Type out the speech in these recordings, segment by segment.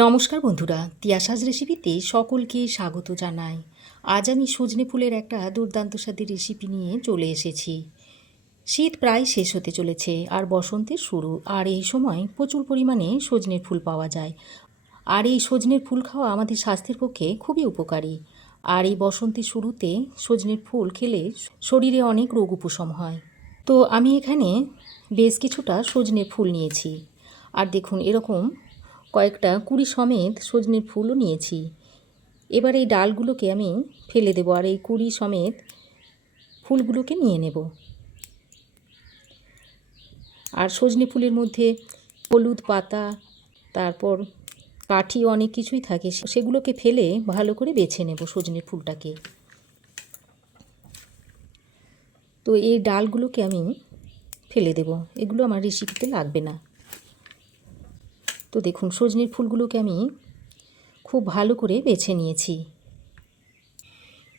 নমস্কার বন্ধুরা, তিয়াশাস রেসিপিতে সকলকে স্বাগত জানাই। আজ আমি সজনে ফুলের একটা দুর্দান্ত স্বাদের রেসিপি নিয়ে চলে এসেছি। শীত প্রায় শেষ হতে চলেছে আর বসন্তের শুরু, আর এই সময় প্রচুর পরিমাণে সজনের ফুল পাওয়া যায়। আর এই সজনের ফুল খাওয়া আমাদের স্বাস্থ্যের পক্ষে খুবই উপকারী। আর এই বসন্তের শুরুতে সজনের ফুল খেলে শরীরে অনেক রোগ উপশম হয়। তো আমি এখানে বেশ কিছুটা সজনের ফুল নিয়েছি। আর দেখুন, এরকম কয়েকটা কুঁড়ি সমেত সজনের ফুলও নিয়েছি। এবার এই ডালগুলোকে আমি ফেলে দেবো আর এই কুঁড়ি সমেত ফুলগুলোকে নিয়ে নেব। আর সজনে ফুলের মধ্যে হলুদ পাতা, তারপর কাঠি, অনেক কিছুই থাকে, সেগুলোকে ফেলে ভালো করে বেছে নেব সজনের ফুলটাকে। তো এই ডালগুলোকে আমি ফেলে দেব, এগুলো আমার রেসিপিতে লাগবে না। তো দেখুন, সজনের ফুলগুলোকে আমি খুব ভালো করে বেছে নিয়েছি।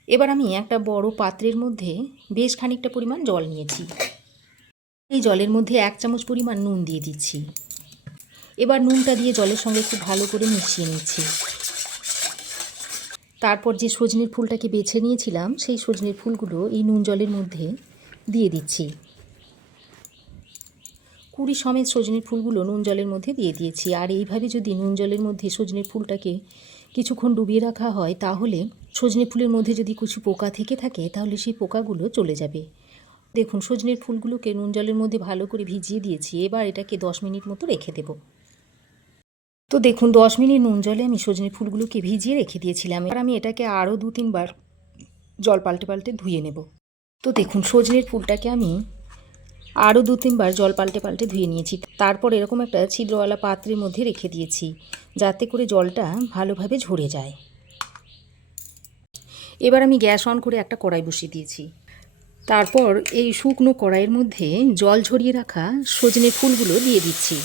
এবার আমি একটা বড় পাত্রের মধ্যে বেশ খানিকটা পরিমাণ জল নিয়েছি। এই জলের মধ্যে 1 চামচ পরিমাণ নুন দিয়ে দিচ্ছি। এবার নুনটা দিয়ে জলের সঙ্গে খুব ভালো করে মিশিয়ে নিচ্ছি। তারপর যে সজনের ফুলটাকে বেছে নিয়েছিলাম, সেই সজনের ফুলগুলো এই নুন জলের মধ্যে দিয়ে দিচ্ছি। 20 সমেত সজনের ফুলগুলো নুন জলের মধ্যে দিয়ে দিয়েছি। আর এইভাবে যদি নুন জলের মধ্যে সজনের ফুলটাকে কিছুক্ষণ ডুবিয়ে রাখা হয়, তাহলে সজনে ফুলের মধ্যে যদি কিছু পোকা থেকে থাকে, তাহলে সেই পোকাগুলো চলে যাবে। দেখুন, সজনের ফুলগুলোকে নুন জলের মধ্যে ভালো করে ভিজিয়ে দিয়েছি। এবার এটাকে 10 মিনিট মতো রেখে দেব। তো দেখুন, 10 মিনিট নুন জলে আমি সজনের ফুলগুলোকে ভিজিয়ে রেখে দিয়েছিলাম। এবার আমি এটাকে আরও 2-3 বার জল পাল্টে পাল্টে ধুয়ে নেব। তো দেখুন, সজনের ফুলটাকে আমি আরও 2-3 বার জল পাল্টে পাল্টে ধুয়ে নিয়েছি। তারপর এরকম একটা ছিদ্রওয়ালা পাত্রের মধ্যে রেখে দিয়েছি, যাতে করে জলটা ভালোভাবে ঝরে যায়। এবার আমি গ্যাস অন করে একটা কড়াই বসিয়ে দিয়েছি। তারপর এই শুকনো কড়াইয়ের মধ্যে জল ঝরিয়ে রাখা সজনে ফুলগুলো দিয়ে দিচ্ছি।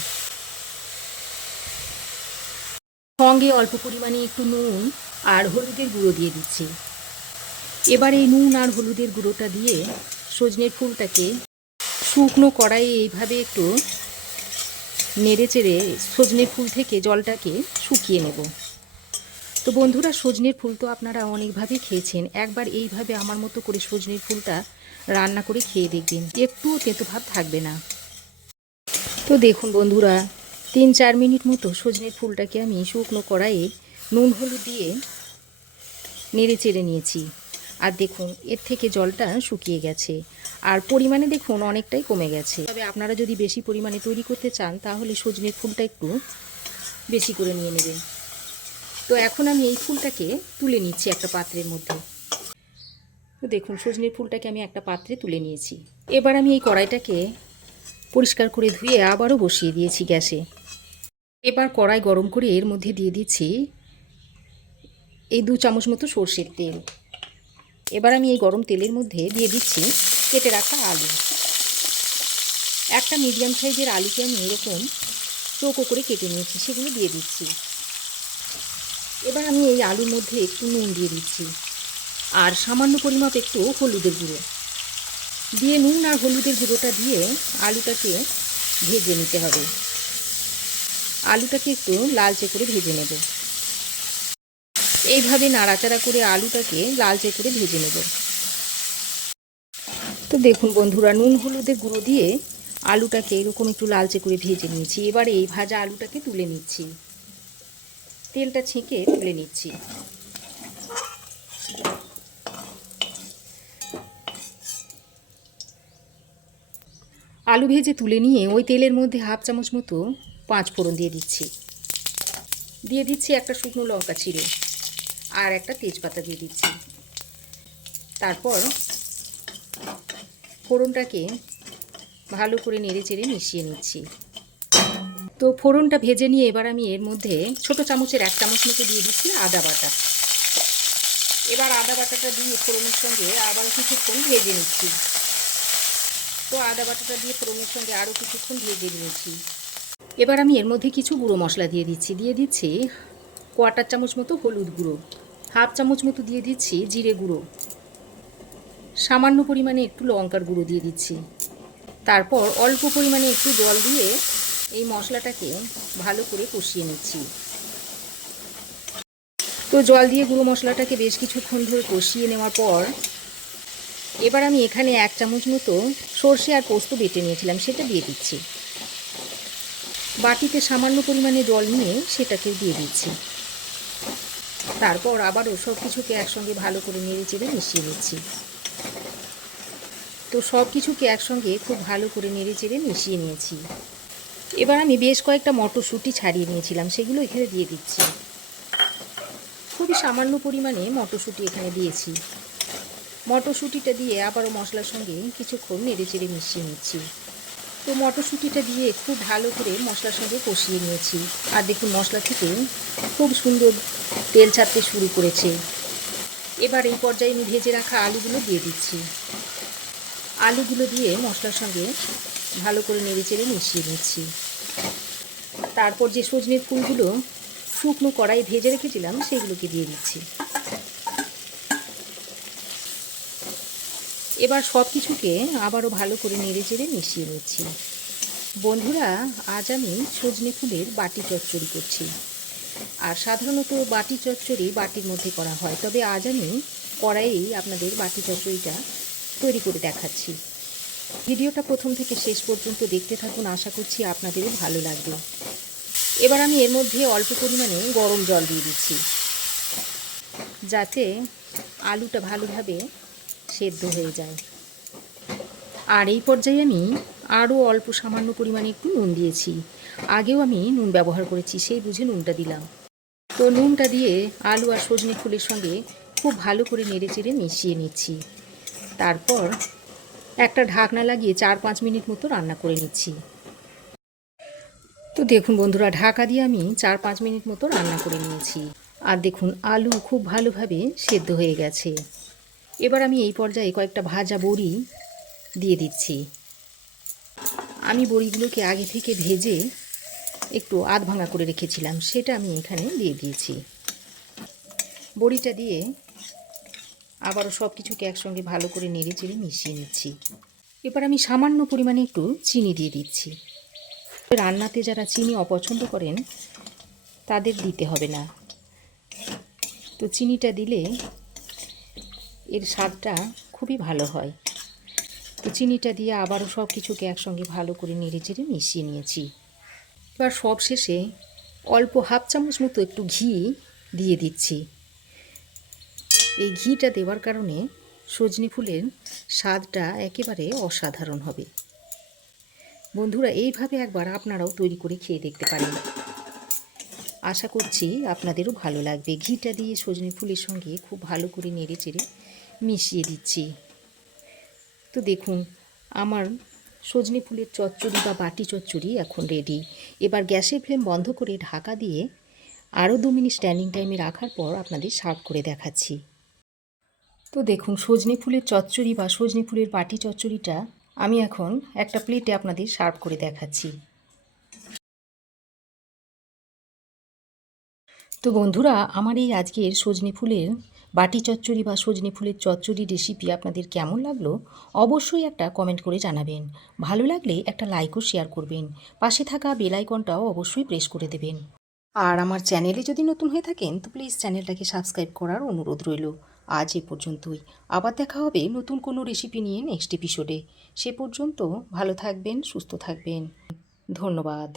সঙ্গে অল্প পরিমাণে একটু নুন আর হলুদের গুঁড়ো দিয়ে দিচ্ছি। এবার এই নুন আর হলুদের গুঁড়োটা দিয়ে সজনের ফুলটাকে শুকনো কড়াইয়ে এইভাবে একটু নেড়ে চেড়ে সজনে ফুল থেকে জলটাকে শুকিয়ে নেব। তো বন্ধুরা, সজনের ফুল তো আপনারা অনেকভাবেই খেয়েছেন। একবার এইভাবে আমার মতো করে সজনের ফুলটা রান্না করে খেয়ে দেখবেন, একটুও তেতো ভাব থাকবে না। তো দেখুন বন্ধুরা, 3-4 মিনিট মতো সজনের ফুলটাকে আমি শুকনো কড়াইয়ে নুন হলুদ দিয়ে নেড়ে চেড়ে নিয়েছি। আর দেখুন, এর থেকে জলটা শুকিয়ে গেছে আর পরিমাণে দেখুন অনেকটাই কমে গেছে। তবে আপনারা যদি বেশি পরিমাণে তৈরি করতে চান, তাহলে সজনের ফুলটা একটু বেশি করে নিয়ে নেবেন। তো এখন আমি এই ফুলটাকে তুলে নিচ্ছি একটা পাত্রের মধ্যে। তো দেখুন, সজনের ফুলটাকে আমি একটা পাত্রে তুলে নিয়েছি। এবার আমি এই কড়াইটাকে পরিষ্কার করে ধুয়ে আবারও বসিয়ে দিয়েছি গ্যাসে। এবার কড়াই গরম করে এর মধ্যে দিয়ে দিচ্ছি এই 2 চামচ মতো সর্ষের তেল। এবার আমি এই গরম তেলের মধ্যে দিয়ে দিচ্ছি কেটে রাখা আলু। একটা মিডিয়াম সাইজের আলুকে আমি এরকম চৌকো করে কেটে নিয়েছি, সেগুলো দিয়ে দিচ্ছি। এবার আমি এই আলুর মধ্যে একটু নুন দিয়ে দিচ্ছি আর সামান্য পরিমাপ একটু হলুদের গুঁড়ো দিয়ে, নুন আর হলুদের গুঁড়োটা দিয়ে আলুটাকে ভেজে নিতে হবে। আলুটাকে একটু লালচে করে ভেজে নেব। এইভাবে নাড়াচাড়া করে আলুটাকে লালচে করে ভেজে নেব। তো দেখুন বন্ধুরা, নুন হলুদের গুঁড়ো দিয়ে আলুটাকে এরকম একটু লালচে করে ভেজে নিয়েছি। এবারে এই ভাজা আলুটাকে তুলে নিচ্ছি, তেলটা ছেঁকে তুলে নিচ্ছি। আলু ভেজে তুলে নিয়ে ওই তেলের মধ্যে 1/2 চামচ মতো 5 ফোড়ন দিয়ে দিচ্ছি। দিয়ে দিচ্ছি একটা শুকনো লঙ্কা চিড়ে আর একটা তেজপাতা দিয়ে দিচ্ছি। তারপর ফোড়নটাকে ভালো করে নেড়ে চেড়ে মিশিয়ে নিচ্ছি। তো ফোড়নটা ভেজে নিয়ে এবার আমি এর মধ্যে ছোটো চামচের 1 চামচ মতো দিয়ে দিচ্ছি আদা বাটা। এবার আদা বাটাটা দিয়ে ফোড়নের সঙ্গে আবার কিছুক্ষণ ভেজে নিচ্ছি। তো আদা বাটাটা দিয়ে ফোড়নের সঙ্গে আরও কিছুক্ষণ ভেজে নিয়েছি। এবার আমি এর মধ্যে কিছু গুঁড়ো মশলা দিয়ে দিচ্ছি। 1/4 চামচ মতো হলুদ গুঁড়ো, 1/2 চামচ মতো দিয়ে দিচ্ছি জিরে গুঁড়ো, সামান্য পরিমাণে একটু লঙ্কার গুঁড়ো দিয়ে দিচ্ছি। তারপর অল্প পরিমাণে একটু জল দিয়ে এই মশলাটাকে ভালো করে কষিয়ে নিচ্ছি। তো জল দিয়ে গুঁড়ো মশলাটাকে বেশ কিছুক্ষণ ধরে কষিয়ে নেওয়ার পর এবার আমি এখানে 1 চামচ মতো সর্ষে আর পোস্ত বেটে নিয়েছিলাম, সেটা দিয়ে দিচ্ছি। বাটিতে সামান্য পরিমাণে জল নিয়ে সেটাকে দিয়ে দিচ্ছি। তারপর আবারও সব কিছুকে একসঙ্গে ভালো করে নেড়ে চেড়ে মিশিয়ে নিচ্ছি। তো সব কিছুকে একসঙ্গে খুব ভালো করে নেড়ে চেড়ে মিশিয়ে নিয়েছি। এবার আমি বেশ কয়েকটা মটরশুঁটি ছাড়িয়ে নিয়েছিলাম, সেগুলো এখানে দিয়ে দিচ্ছি। খুবই সামান্য পরিমাণে মটরশুঁটি এখানে দিয়েছি। মটরশুঁটিটা দিয়ে আবারও মশলার সঙ্গে কিছুক্ষণ নেড়ে চেড়ে মিশিয়ে নিচ্ছি। তো মটরশুঁটিটা দিয়ে খুব ভালো করে মশলার সঙ্গে কষিয়ে নিয়েছি। আর দেখুন মশলা থেকে খুব সুন্দর তেল ছাড়তে শুরু করেছে। এবার এই পর্যায়ে আমি ভেজে রাখা আলুগুলো দিয়ে দিচ্ছি। আলুগুলো দিয়ে মশলার সঙ্গে ভালো করে নেড়ে চেড়ে মিশিয়ে নিচ্ছি। তারপর যে সজনের ফুলগুলো শুকনো কড়াই ভেজে রেখেছিলাম সেগুলোকে দিয়ে দিচ্ছি। এবার সব কিছুকে আবারও ভালো করে নেড়ে চেড়ে মিশিয়ে নিচ্ছি। বন্ধুরা, আজ আমি সজনে ফুলের বাটি চচ্চড়ি করছি। আর সাধারণত বাটি চচ্চড়ি বাটির মধ্যে করা হয়, তবে আজ আমি কড়াইয়েই আপনাদের বাটি চচ্চড়িটা তৈরি করে দেখাচ্ছি। ভিডিওটা প্রথম থেকে শেষ পর্যন্ত দেখতে থাকুন, আশা করছি আপনাদেরও ভালো লাগবে। এবার আমি এর মধ্যে অল্প পরিমাণে গরম জল দিয়ে দিচ্ছি, যাতে আলুটা ভালোভাবে সেদ্ধ হয়ে যায়। আর এই পর্যায়ে আমি আরও অল্প সামান্য পরিমাণে একটু নুন দিয়েছি। আগেও আমি নুন ব্যবহার করেছি, সেই বুঝে নুনটা দিলাম। তো নুনটা দিয়ে আলু আর সজনে ফুলের সঙ্গে খুব ভালো করে নেড়ে চেড়ে মিশিয়ে নিচ্ছি। তারপর একটা ঢাকনা লাগিয়ে 4-5 মিনিট মতো রান্না করে নিচ্ছি। তো দেখুন বন্ধুরা, ঢাকা দিয়ে আমি 4-5 মিনিট মতো রান্না করে নিয়েছি। আর দেখুন আলু খুব ভালোভাবে সেদ্ধ হয়ে গেছে। এবার আমি এই পর্যায়ে কয়েকটা ভাজা বড়ি দিয়ে দিচ্ছি। আমি বড়িগুলোকে আগে থেকে ভেজে একটু আধ ভাঙা করে রেখেছিলাম, সেটা আমি এখানে দিয়ে দিয়েছি। বড়িটা দিয়ে আবারও সব কিছুকে একসঙ্গে ভালো করে নেড়ে চেড়ে মিশিয়ে নিচ্ছি। এবার আমি সামান্য পরিমাণে একটু চিনি দিয়ে দিচ্ছি। রান্নাতে যারা চিনি অপছন্দ করেন তাদের দিতে হবে না। তো চিনিটা দিলে এর স্বাদটা খুবই ভালো হয়। তো চিনিটা দিয়ে আবারও সব কিছুকে একসঙ্গে ভালো করে নেড়ে চেড়ে মিশিয়ে নিয়েছি। এবার সব শেষে অল্প 1/2 চামচ মতো একটু ঘি দিয়ে দিচ্ছি। এই ঘিটা দেওয়ার কারণে সজনে ফুলের স্বাদটা একেবারে অসাধারণ হবে। বন্ধুরা, এইভাবে একবার আপনারাও তৈরি করে খেয়ে দেখতে পারেন। আশা করছি আপনাদেরও ভালো লাগবে। ঘিটা দিয়ে সজনে ফুলের সঙ্গে খুব ভালো করে নেড়ে চেড়ে মিশিয়ে দিচ্ছি। তো দেখুন আমার সজনে ফুলের চচ্চড়ি বা বাটি চচ্চড়ি এখন রেডি। এবার গ্যাসের ফ্লেম বন্ধ করে ঢাকা দিয়ে আরও 2 মিনিট স্ট্যান্ডিং টাইমে রাখার পর আপনাদের সার্ভ করে দেখাচ্ছি। তো দেখুন সজনে ফুলের চচ্চড়ি বা সজনে ফুলের বাটি চচ্চড়িটা আমি এখন একটা প্লেটে আপনাদের সার্ভ করে দেখাচ্ছি। তো বন্ধুরা, আমার এই আজকের সজনে ফুলের বাটি চচ্চড়ি বা সজনে ফুলের চচ্চড়ি রেসিপি আপনাদের কেমন লাগলো অবশ্যই একটা কমেন্ট করে জানাবেন। ভালো লাগলে একটা লাইক ও শেয়ার করবেন। পাশে থাকা বেল আইকনটাও অবশ্যই প্রেস করে দেবেন। আর আমার চ্যানেলে যদি নতুন হয়ে থাকেন তো প্লিজ চ্যানেলটাকে সাবস্ক্রাইব করার অনুরোধ রইল। আজ এ পর্যন্তই। আবার দেখা হবে নতুন কোনো রেসিপি নিয়ে নেক্সট এপিসোডে। সে পর্যন্ত ভালো থাকবেন, সুস্থ থাকবেন। ধন্যবাদ।